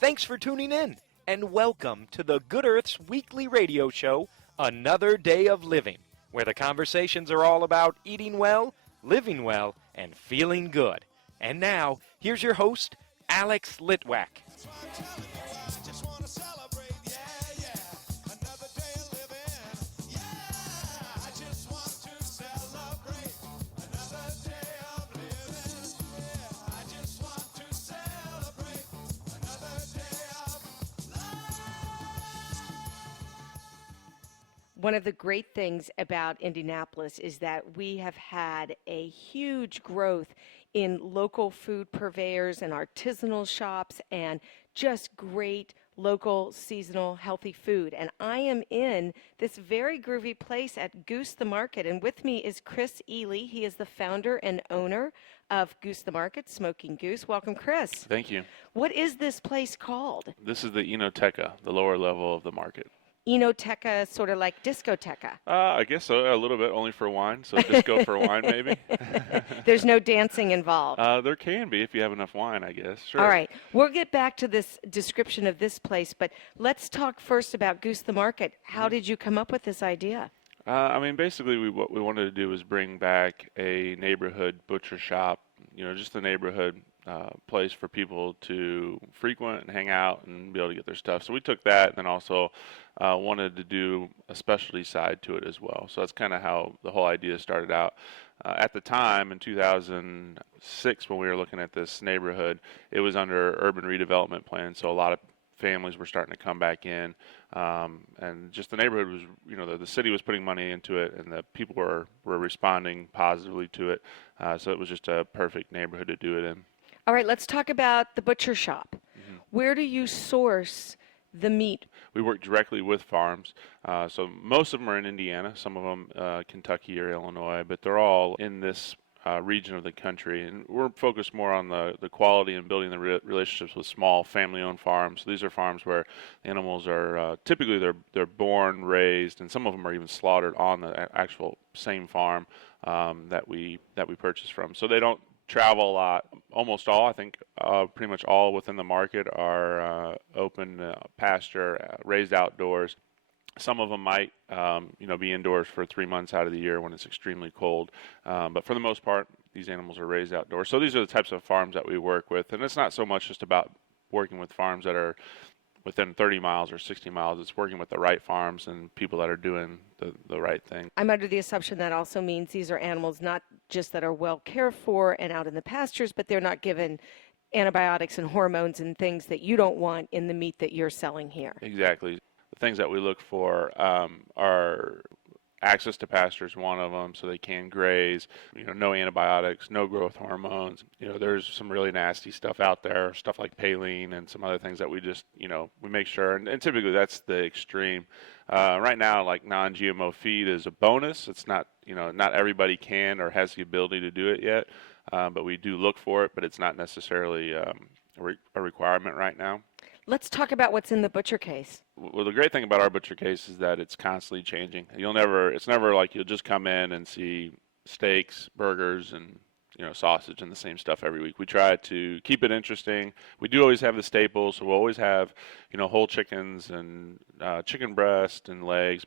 Thanks for tuning in, and welcome to the Good Earth's weekly radio show, Another Day of Living, where the conversations are all about eating well, living well, and feeling good. And now, here's your host, Alex Litwack. One of the great things about Indianapolis is that we have had a huge growth in local food purveyors and artisanal shops and just great local, seasonal, healthy food. And I am in this very groovy place at Goose the Market. And with me is Chris Ely. He is the founder and owner of Goose the Market, Smoking Goose. Welcome, Chris. Thank you. What is this place called? This is the Enoteca, the lower level of the market. Enoteca, sort of like discoteca. I guess so, a little bit, only for wine. So disco for wine, maybe. There's no dancing involved. There can be if you have enough wine, I guess. Sure. All right. We'll get back to this description of this place, but let's talk first about Goose the Market. How did you come up with this idea? Basically, what we wanted to do was bring back a neighborhood butcher shop, just a neighborhood place for people to frequent and hang out and be able to get their stuff. So we took that and then also wanted to do a specialty side to it as well. So that's kind of how the whole idea started out. At the time, in 2006, when we were looking at this neighborhood, it was under urban redevelopment plan. So a lot of families were starting to come back in, and just the neighborhood was, the city was putting money into it, and the people were responding positively to it. So it was just a perfect neighborhood to do it in. All right, let's talk about the butcher shop. Mm-hmm. Where do you source the meat? We work directly with farms. So most of them are in Indiana, some of them Kentucky or Illinois, but they're all in this region of the country. And we're focused more on the quality and building the relationships with small family-owned farms. So these are farms where animals are typically they're born, raised, and some of them are even slaughtered on the actual same farm that we purchase from. So they don't travel a lot. Almost all, I think, pretty much all within the market are open pasture, raised outdoors. Some of them might, be indoors for 3 months out of the year when it's extremely cold. But for the most part, these animals are raised outdoors. So these are the types of farms that we work with. And it's not so much just about working with farms that are within 30 miles or 60 miles. It's working with the right farms and people that are doing the right thing. I'm under the assumption that also means these are animals not just that are well cared for and out in the pastures, but they're not given antibiotics and hormones and things that you don't want in the meat that you're selling here. Exactly. The things that we look for are access to pasture is one of them, so they can graze, no antibiotics, no growth hormones. There's some really nasty stuff out there, stuff like Paline and some other things that we just, we make sure, and typically that's the extreme. Right now, like non-GMO feed is a bonus. It's not, not everybody can or has the ability to do it yet, but we do look for it, but it's not necessarily a requirement right now. Let's talk about what's in the butcher case. Well, the great thing about our butcher case is that it's constantly changing. It's never like you'll just come in and see steaks, burgers, and sausage and the same stuff every week. We try to keep it interesting. We do always have the staples, so we'll always have whole chickens and chicken breast and legs,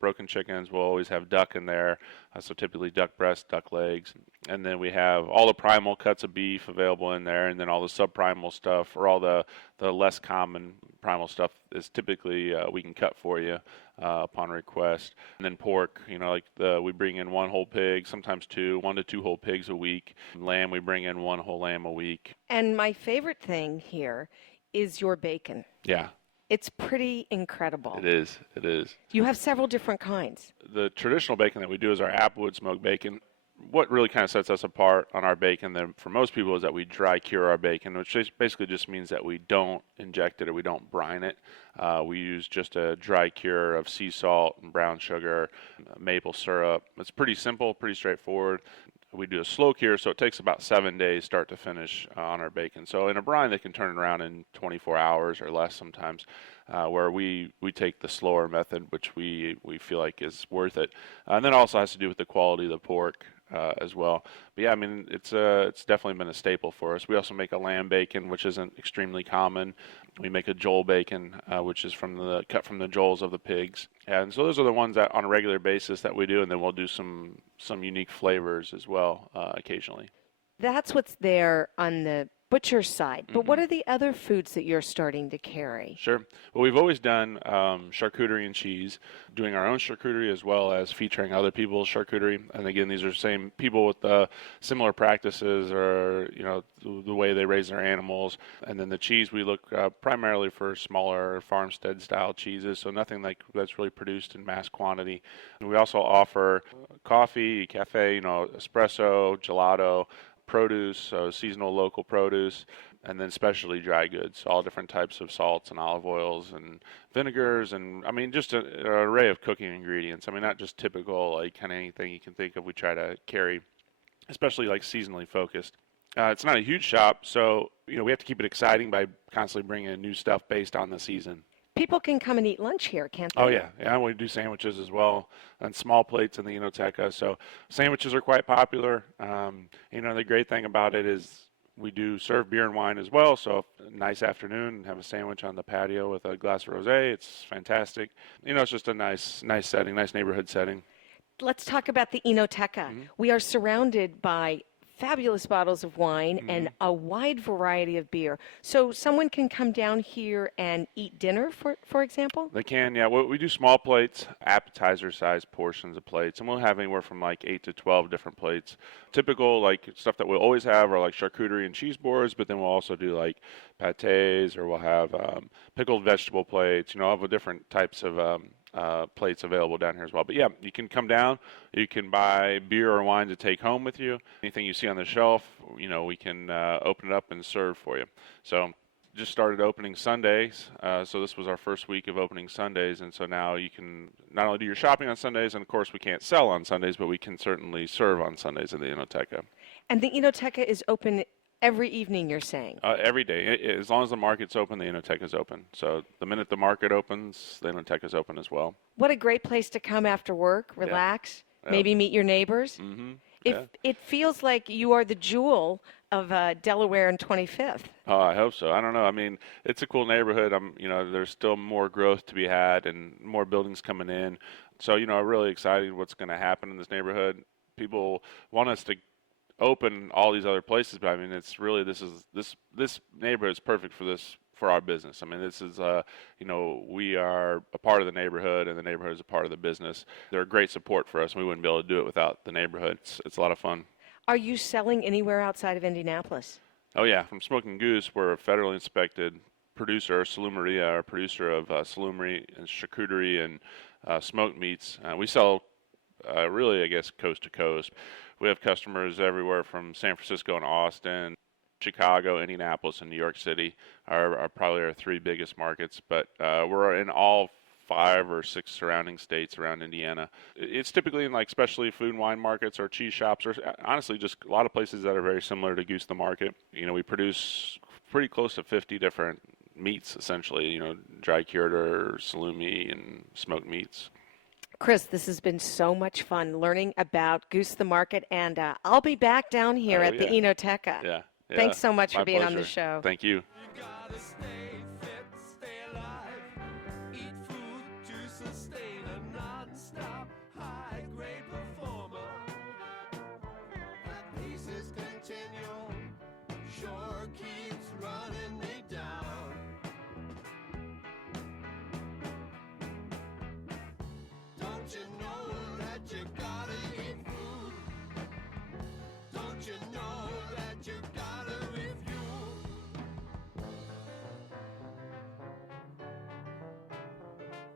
broken chickens. We'll always have duck in there, so typically duck breast, duck legs, and then we have all the primal cuts of beef available in there, and then all the subprimal stuff or all the less common primal stuff is typically we can cut for you upon request. And then pork, we bring in one whole pig, sometimes 1 to 2 whole pigs a week. Lamb, we bring in 1 whole lamb a week. And my favorite thing here is your bacon. Yeah. It's pretty incredible. It is. You have several different kinds. The traditional bacon that we do is our applewood smoked bacon. What really kind of sets us apart on our bacon then for most people is that we dry cure our bacon, which basically just means that we don't inject it or we don't brine it. We use just a dry cure of sea salt and brown sugar, maple syrup. It's pretty simple, pretty straightforward. We do a slow cure, so it takes about 7 days start to finish on our bacon. So in a brine, they can turn it around in 24 hours or less sometimes, where we take the slower method, which we feel like is worth it. And then it also has to do with the quality of the pork. as well. But yeah, I mean, it's definitely been a staple for us. We also make a lamb bacon, which isn't extremely common. We make a joel bacon, which is cut from the joels of the pigs. And so those are the ones that on a regular basis that we do, and then we'll do some unique flavors as well occasionally. That's what's there on the butcher side. But what Mhm. are the other foods that you're starting to carry? Sure. Well, we've always done charcuterie and cheese, doing our own charcuterie as well as featuring other people's charcuterie. And again, these are same people with similar practices, or the way they raise their animals. And then the cheese, we look primarily for smaller farmstead style cheeses, so nothing like that's really produced in mass quantity. And we also offer coffee, cafe, espresso, gelato, produce, so seasonal local produce, and then specialty dry goods, all different types of salts and olive oils and vinegars, and I mean just an array of cooking ingredients. I mean, not just typical like kind of anything you can think of. We try to carry, especially like seasonally focused. It's not a huge shop, so we have to keep it exciting by constantly bringing in new stuff based on the season. People can come and eat lunch here, can't they? Oh yeah, we do sandwiches as well, and small plates in the Enoteca. So sandwiches are quite popular. The great thing about it is we do serve beer and wine as well. So a nice afternoon, have a sandwich on the patio with a glass of rosé. It's fantastic. It's just a nice setting, nice neighborhood setting. Let's talk about the Enoteca. Mm-hmm. We are surrounded by fabulous bottles of wine and a wide variety of beer. So someone can come down here and eat dinner, for example? They can, yeah. We do small plates, appetizer-sized portions of plates, and we'll have anywhere from like 8 to 12 different plates. Typical, like, stuff that we'll always have are like charcuterie and cheese boards, but then we'll also do like pâtés, or we'll have pickled vegetable plates. All the different types of plates available down here as well. But yeah, you can come down. You can buy beer or wine to take home with you. Anything you see on the shelf, we can open it up and serve for you. So just started opening Sundays. So this was our first week of opening Sundays, and so now you can not only do your shopping on Sundays, and of course we can't sell on Sundays, but we can certainly serve on Sundays in the Enoteca. And the Enoteca is open every evening, you're saying? Every day. As long as the market's open, the Enoteca is open. So the minute the market opens, the Enoteca is open as well. What a great place to come after work, relax, maybe meet your neighbors. Mm-hmm. It feels like you are the jewel of Delaware and 25th. Oh, I hope so. I don't know. I mean, it's a cool neighborhood. There's still more growth to be had and more buildings coming in. So, I'm really excited what's going to happen in this neighborhood. People want us to open all these other places, but I mean, it's really this neighborhood is perfect for our business. I mean, this is we are a part of the neighborhood, and the neighborhood is a part of the business. They're a great support for us. We wouldn't be able to do it without the neighborhood. It's a lot of fun. Are you selling anywhere outside of Indianapolis? Oh yeah, from Smoking Goose, we're a federally inspected producer. Salumeria, our producer of salumery and charcuterie and smoked meats. We sell really, I guess, coast to coast. We have customers everywhere from San Francisco and Austin, Chicago, Indianapolis, and New York City are probably our three biggest markets. But we're in all 5 or 6 surrounding states around Indiana. It's typically in like specialty food and wine markets or cheese shops, or honestly just a lot of places that are very similar to Goose the Market. We produce pretty close to 50 different meats, essentially, dry cured or salumi and smoked meats. Chris, this has been so much fun learning about Goose the Market, and I'll be back down here at the Enoteca. Yeah. Thanks so much for My being on the pleasure. show. Thank you. You gotta stay fit, stay alive. Eat food to sustain a non-stop high-grade performer. That pace is continual, sure keeps running me down. Don't you know that you gotta eat food? Don't you know that you gotta refuel?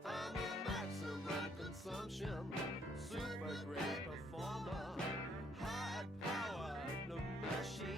Find the maximum consumption, super great performer, high-powered machine.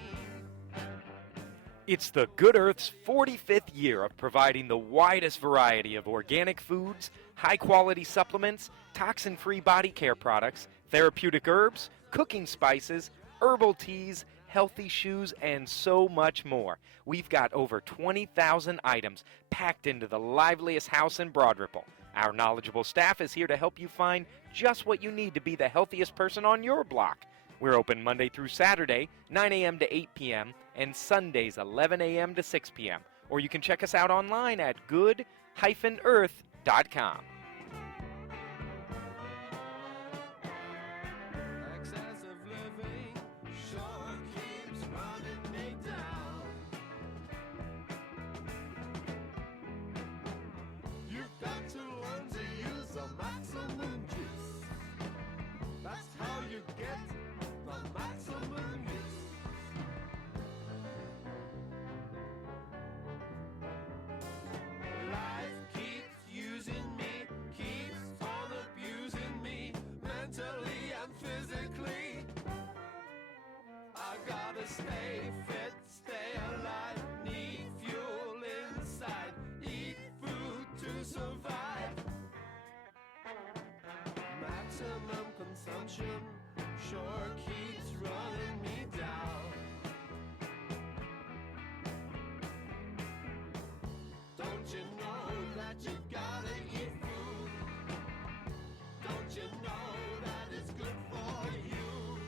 It's the Good Earth's 45th year of providing the widest variety of organic foods, high-quality supplements, toxin-free body care products, therapeutic herbs, cooking spices, herbal teas, healthy shoes, and so much more. We've got over 20,000 items packed into the liveliest house in Broad Ripple. Our knowledgeable staff is here to help you find just what you need to be the healthiest person on your block. We're open Monday through Saturday, 9 a.m. to 8 p.m., and Sundays, 11 a.m. to 6 p.m. Or you can check us out online at good-earth.com. Excessive living sure keeps running me down. You've got to learn to use a maximum juice. That's how you get the maximum use. Life keeps using me, keeps on abusing me, mentally and physically. I gotta stay fit, stay alive, need fuel inside, eat food to survive. Maximum consumption sure keeps running me down. Don't you know that you gotta eat food? Don't you know that it's good for you?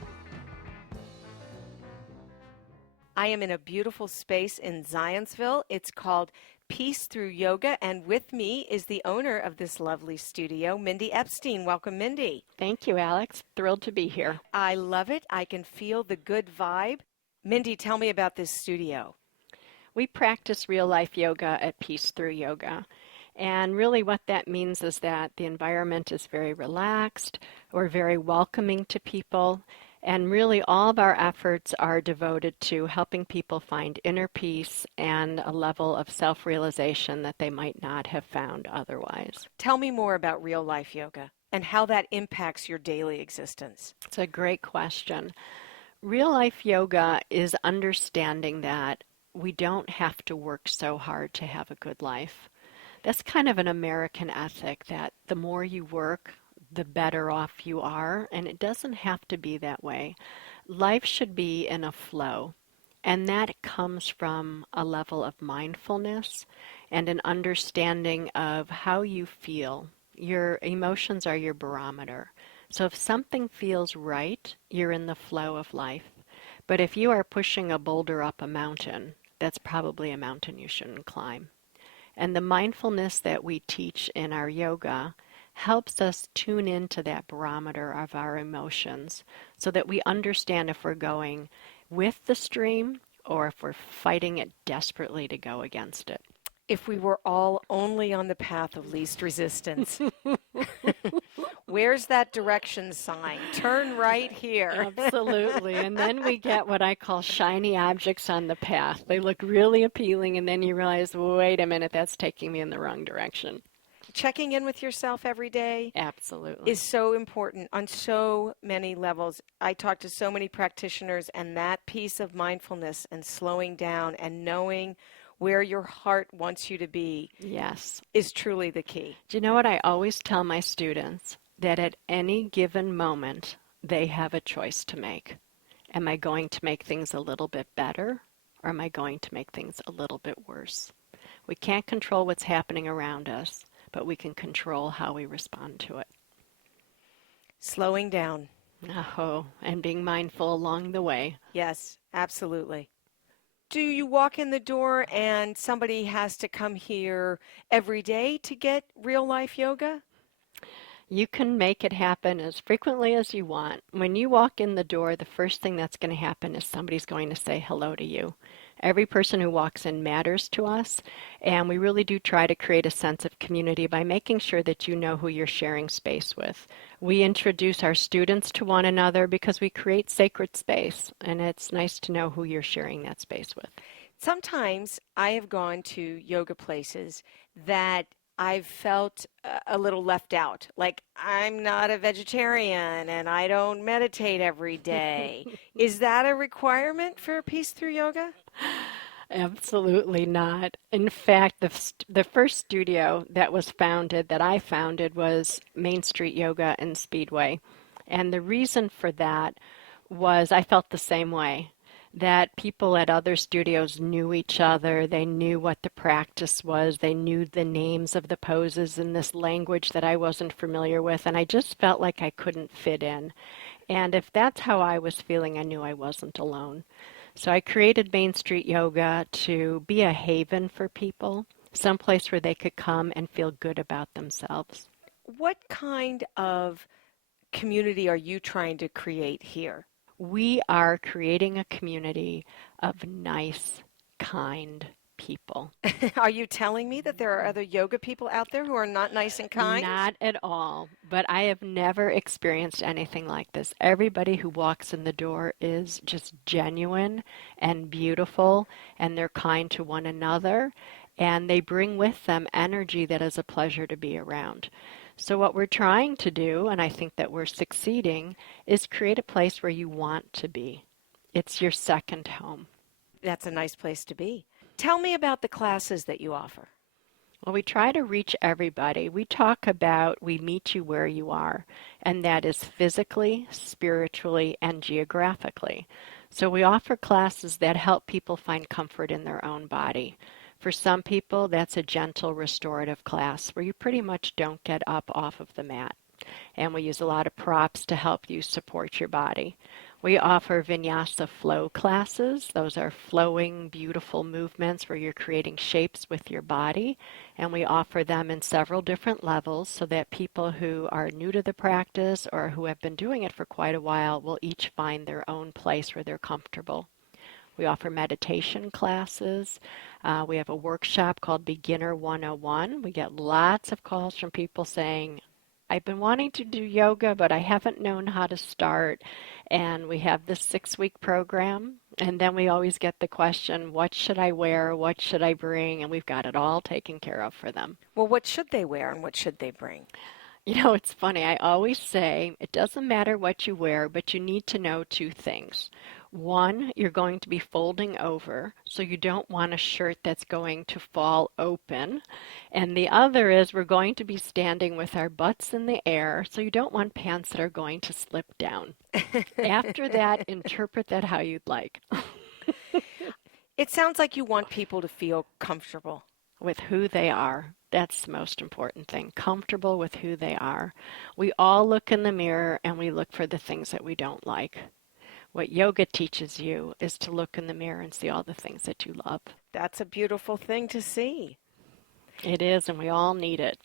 I am in a beautiful space in Zionsville. It's called Peace Through Yoga, and with me is the owner of this lovely studio, Mindi Epstein. Welcome, Mindi. Thank you, Alex. Thrilled to be here. I love it. I can feel the good vibe. Mindi, tell me about this studio. We practice real-life yoga at Peace Through Yoga. And really what that means is that the environment is very relaxed. We're very welcoming to people. And really all of our efforts are devoted to helping people find inner peace and a level of self-realization that they might not have found otherwise. Tell me more about real life yoga and how that impacts your daily existence. It's a great question. Real-life yoga is understanding that we don't have to work so hard to have a good life. That's kind of an American ethic that the more you work, the better off you are, and it doesn't have to be that way. Life should be in a flow, and that comes from a level of mindfulness and an understanding of how you feel. Your emotions are your barometer. So if something feels right, you're in the flow of life. But if you are pushing a boulder up a mountain, that's probably a mountain you shouldn't climb. And the mindfulness that we teach in our yoga helps us tune into that barometer of our emotions so that we understand if we're going with the stream or if we're fighting it desperately to go against it. If we were all only on the path of least resistance. Where's that direction sign? Turn right here. Absolutely. And then we get what I call shiny objects on the path. They look really appealing, and then you realize, wait a minute, that's taking me in the wrong direction. Checking in with yourself every day Absolutely. is so important on so many levels. I talk to so many practitioners, and that piece of mindfulness and slowing down and knowing where your heart wants you to be Yes. is truly the key. Do you know what I always tell my students? That at any given moment, they have a choice to make. Am I going to make things a little bit better, or am I going to make things a little bit worse? We can't control what's happening around us, but we can control how we respond to it. Slowing down. Oh, and being mindful along the way. Yes, absolutely. Do you walk in the door and somebody has to come here every day to get real life yoga? You can make it happen as frequently as you want. When you walk in the door, the first thing that's going to happen is somebody's going to say hello to you. Every person who walks in matters to us, and we really do try to create a sense of community by making sure that you know who you're sharing space with. We introduce our students to one another because we create sacred space, and it's nice to know who you're sharing that space with. Sometimes I have gone to yoga places that I've felt a little left out. Like, I'm not a vegetarian and I don't meditate every day. Is that a requirement for Peace Through Yoga? Absolutely not. In fact, the first studio that was founded, that I founded, was Main Street Yoga in Speedway. And the reason for that was I felt the same way, that people at other studios knew each other, they knew what the practice was, they knew the names of the poses in this language that I wasn't familiar with, and I just felt like I couldn't fit in. And if that's how I was feeling, I knew I wasn't alone. So I created Main Street Yoga to be a haven for people, someplace where they could come and feel good about themselves. What kind of community are you trying to create here? We are creating a community of nice, kind people. Are you telling me that there are other yoga people out there who are not nice and kind? Not at all, but I have never experienced anything like this. Everybody who walks in the door is just genuine and beautiful, and they're kind to one another, and they bring with them energy that is a pleasure to be around. So what we're trying to do, and I think that we're succeeding, is create a place where you want to be. It's your second home. That's a nice place to be. Tell me about the classes that you offer. Well, we try to reach everybody. We talk about we meet you where you are, and that is physically, spiritually, and geographically. So we offer classes that help people find comfort in their own body. For some people, that's a gentle restorative class where you pretty much don't get up off of the mat. And we use a lot of props to help you support your body. We offer vinyasa flow classes. Those are flowing, beautiful movements where you're creating shapes with your body. And we offer them in several different levels so that people who are new to the practice or who have been doing it for quite a while will each find their own place where they're comfortable. We offer meditation classes. We have a workshop called Beginner 101. We get lots of calls from people saying, I've been wanting to do yoga, but I haven't known how to start. And we have this 6-week program. And then we always get the question, what should I wear? What should I bring? And we've got it all taken care of for them. Well, what should they wear and what should they bring? You know, it's funny. I always say it doesn't matter what you wear, but you need to know 2 things. One, you're going to be folding over, so you don't want a shirt that's going to fall open. And the other is we're going to be standing with our butts in the air, so you don't want pants that are going to slip down. After that, interpret that how you'd like. It sounds like you want people to feel comfortable. With who they are. That's the most important thing. Comfortable with who they are. We all look in the mirror and we look for the things that we don't like. What yoga teaches you is to look in the mirror and see all the things that you love. That's a beautiful thing to see. It is, and we all need it.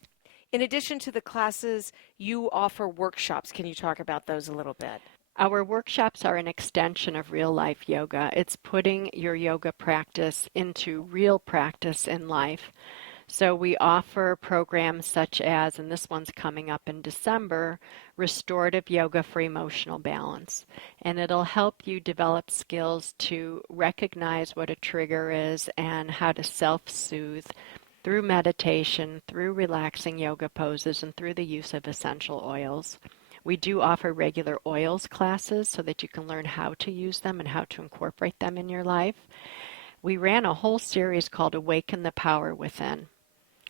In addition to the classes, you offer workshops. Can you talk about those a little bit? Our workshops are an extension of real life yoga. It's putting your yoga practice into real practice in life. So we offer programs such as, and this one's coming up in December, Restorative Yoga for Emotional Balance. And it'll help you develop skills to recognize what a trigger is and how to self-soothe through meditation, through relaxing yoga poses, and through the use of essential oils. We do offer regular oils classes so that you can learn how to use them and how to incorporate them in your life. We ran a whole series called Awaken the Power Within.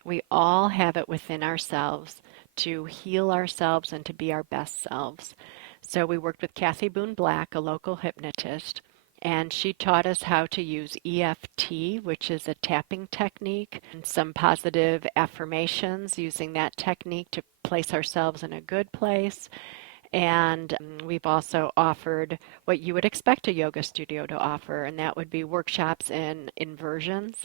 We all have it within ourselves to heal ourselves and to be our best selves. So we worked with Kathy Boone Black, a local hypnotist, and she taught us how to use EFT, which is a tapping technique, and some positive affirmations using that technique to place ourselves in a good place. And we've also offered what you would expect a yoga studio to offer, and that would be workshops in inversions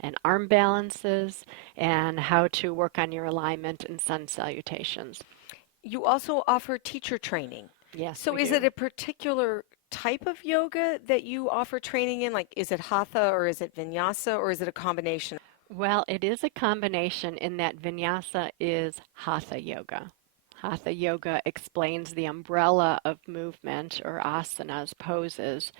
and arm balances and how to work on your alignment and sun salutations. You also offer teacher training. Yes, So we is do. it a particular type of yoga that you offer training in? Like, is it hatha or is it vinyasa or is it a combination? Well, it is a combination in that vinyasa is hatha yoga. Hatha yoga explains the umbrella of movement or asanas, poses.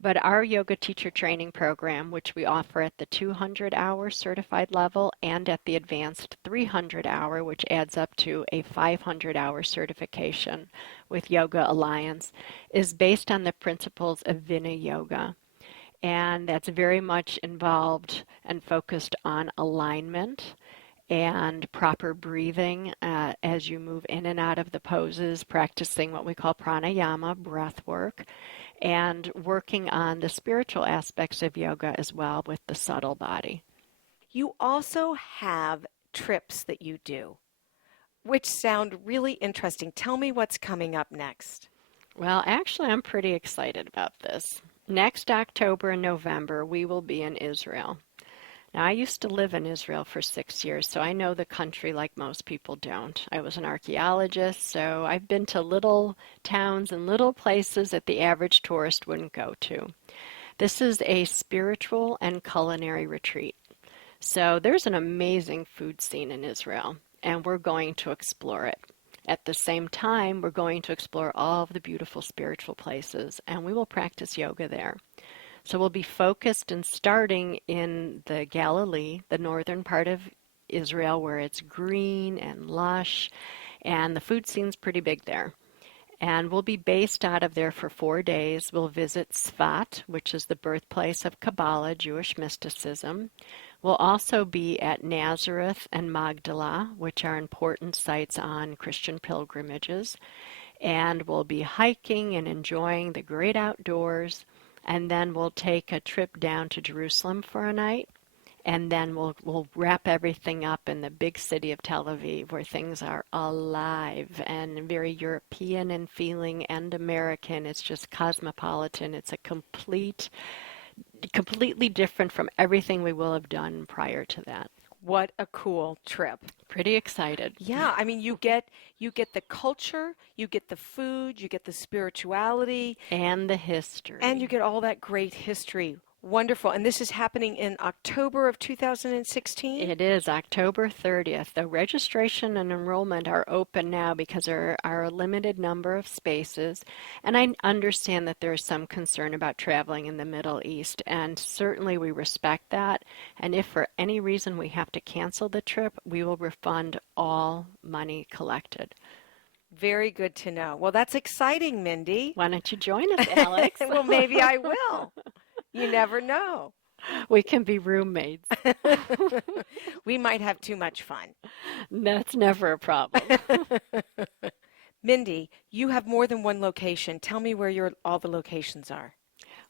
But our yoga teacher training program, which we offer at the 200-hour certified level and at the advanced 300-hour, which adds up to a 500-hour certification with Yoga Alliance, is based on the principles of Vinaya Yoga. And that's very much involved and focused on alignment and proper breathing as you move in and out of the poses, practicing what we call pranayama, breath work, and working on the spiritual aspects of yoga as well with the subtle body. You also have trips that you do, which sound really interesting. Tell me what's coming up next. Well, actually, I'm pretty excited about this. Next October and November, we will be in Israel. Now, I used to live in Israel for 6 years, so I know the country like most people don't. I was an archaeologist, so I've been to little towns and little places that the average tourist wouldn't go to. This is a spiritual and culinary retreat. So there's an amazing food scene in Israel, and we're going to explore it. At the same time, we're going to explore all of the beautiful spiritual places, and we will practice yoga there. So we'll be focused and starting in the Galilee, the northern part of Israel, where it's green and lush, and the food scene's pretty big there. And we'll be based out of there for 4 days. We'll visit Tzfat, which is the birthplace of Kabbalah, Jewish mysticism. We'll also be at Nazareth and Magdala, which are important sites on Christian pilgrimages. And we'll be hiking and enjoying the great outdoors. And then we'll take a trip down to Jerusalem for a night. And then we'll wrap everything up in the big city of Tel Aviv, where things are alive and very European in feeling and American. It's just cosmopolitan. It's a completely different from everything we will have done prior to that. What a cool trip. Pretty excited. Yeah, I mean, you get the culture, you get the food, you get the spirituality, And the history. and you get all that great history. Wonderful. And this is happening in October of 2016? It is October 30th. The registration and enrollment are open now because there are a limited number of spaces. And I understand that there is some concern about traveling in the Middle East, and certainly we respect that. And if for any reason we have to cancel the trip, we will refund all money collected. Very good to know. Well, that's exciting, Mindy. Why don't you join us, Alex? Well, maybe I will. You never know. We can be roommates. We might have too much fun. That's never a problem. Mindy, you have more than one location. Tell me where all the locations are.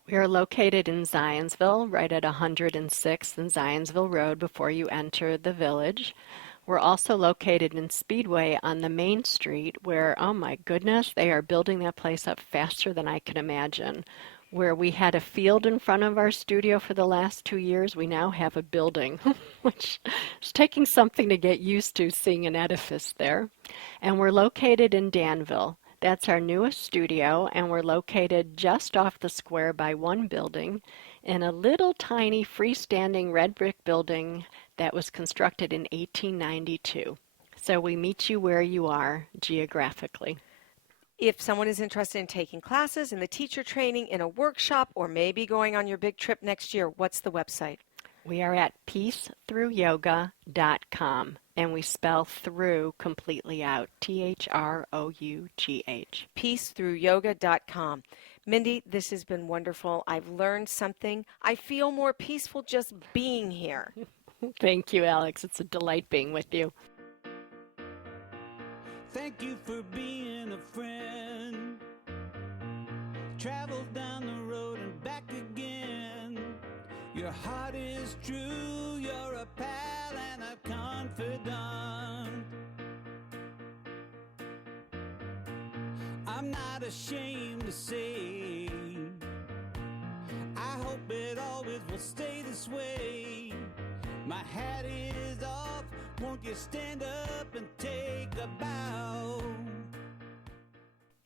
We are located in Zionsville, right at 106th and Zionsville Road before you enter the village. We're also located in Speedway on the main street where, oh my goodness, they are building that place up faster than I can imagine. Where we had a field in front of our studio for the last 2 years, we now have a building, which is taking something to get used to, seeing an edifice there. And we're located in Danville. That's our newest studio, and we're located just off the square by one building in a little tiny freestanding red brick building that was constructed in 1892. So we meet you where you are geographically. If someone is interested in taking classes, in the teacher training, in a workshop, or maybe going on your big trip next year, what's the website? We are at peacethroughyoga.com, and we spell through completely out, THROUGH. peacethroughyoga.com. Mindy, this has been wonderful. I've learned something. I feel more peaceful just being here. Thank you, Alex. It's a delight being with you. Thank you for being a friend. Travel down the road and back again. Your heart is true, you're a pal and a confidant. I'm not ashamed to say, I hope it always will stay this way. My hat is off, won't you stand up and take a bow?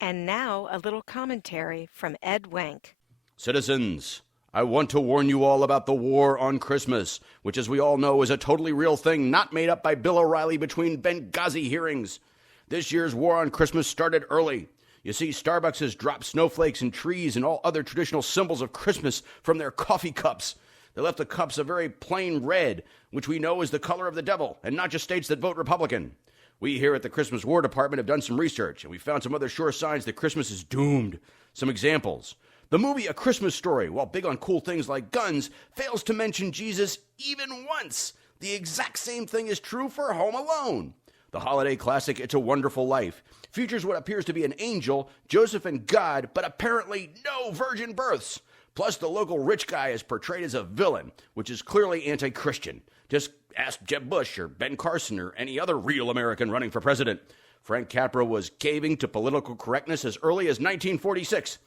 And now a little commentary from Ed Wank. Citizens, I want to warn you all about the war on Christmas, which, as we all know, is a totally real thing, not made up by Bill O'Reilly between Benghazi hearings. This year's war on Christmas started early. You see, Starbucks has dropped snowflakes and trees and all other traditional symbols of Christmas from their coffee cups. They left the cups a very plain red, which we know is the color of the devil, and not just states that vote Republican. We here at the Christmas War Department have done some research, and we found some other sure signs that Christmas is doomed. Some examples. The movie A Christmas Story, while big on cool things like guns, fails to mention Jesus even once. The exact same thing is true for Home Alone. The holiday classic It's a Wonderful Life features what appears to be an angel, Joseph and God, but apparently no virgin births. Plus, the local rich guy is portrayed as a villain, which is clearly anti-Christian. Just ask Jeb Bush or Ben Carson or any other real American running for president. Frank Capra was caving to political correctness as early as 1946.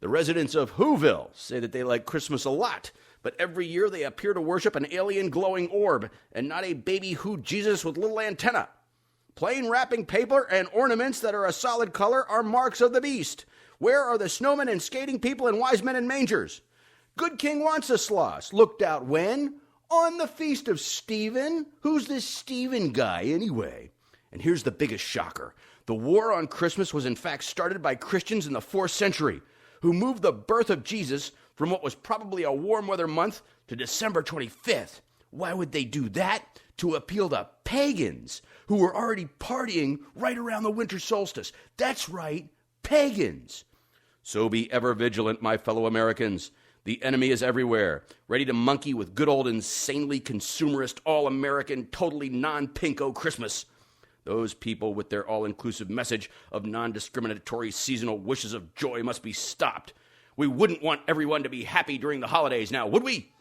The residents of Whoville say that they like Christmas a lot, but every year they appear to worship an alien glowing orb and not a baby Who Jesus with little antenna. Plain wrapping paper and ornaments that are a solid color are marks of the beast. Where are the snowmen and skating people and wise men in mangers? Good King Wenceslas looked out when? On the feast of Stephen. Who's this Stephen guy anyway? And here's the biggest shocker. The war on Christmas was in fact started by Christians in the 4th century, who moved the birth of Jesus from what was probably a warm weather month to December 25th. Why would they do that? To appeal to pagans who were already partying right around the winter solstice. That's right, pagans. So be ever vigilant, my fellow Americans. The enemy is everywhere, ready to monkey with good old insanely consumerist, all-American, totally non-pinko Christmas. Those people with their all-inclusive message of non-discriminatory seasonal wishes of joy must be stopped. We wouldn't want everyone to be happy during the holidays now, would we?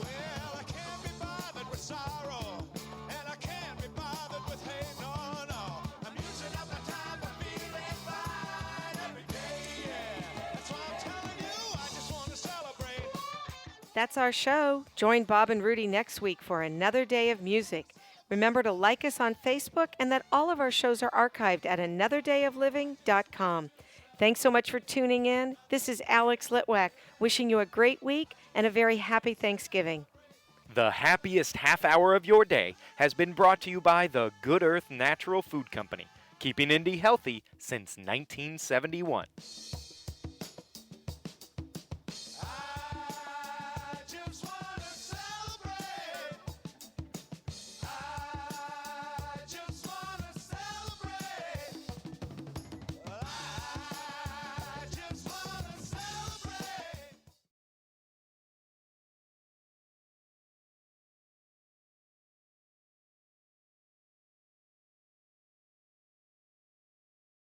Well, I can't be bothered with sorrow, and I can't be bothered with hate, no, no. I'm using up my time for feeling fine every day, yeah. That's why I'm telling you, I just want to celebrate. That's our show. Join Bob and Rudy next week for another day of music. Remember to like us on Facebook and that all of our shows are archived at anotherdayofliving.com. Thanks so much for tuning in. This is Alex Litwack wishing you a great week and a very happy Thanksgiving. The happiest half hour of your day has been brought to you by the Good Earth Natural Food Company, keeping Indy healthy since 1971.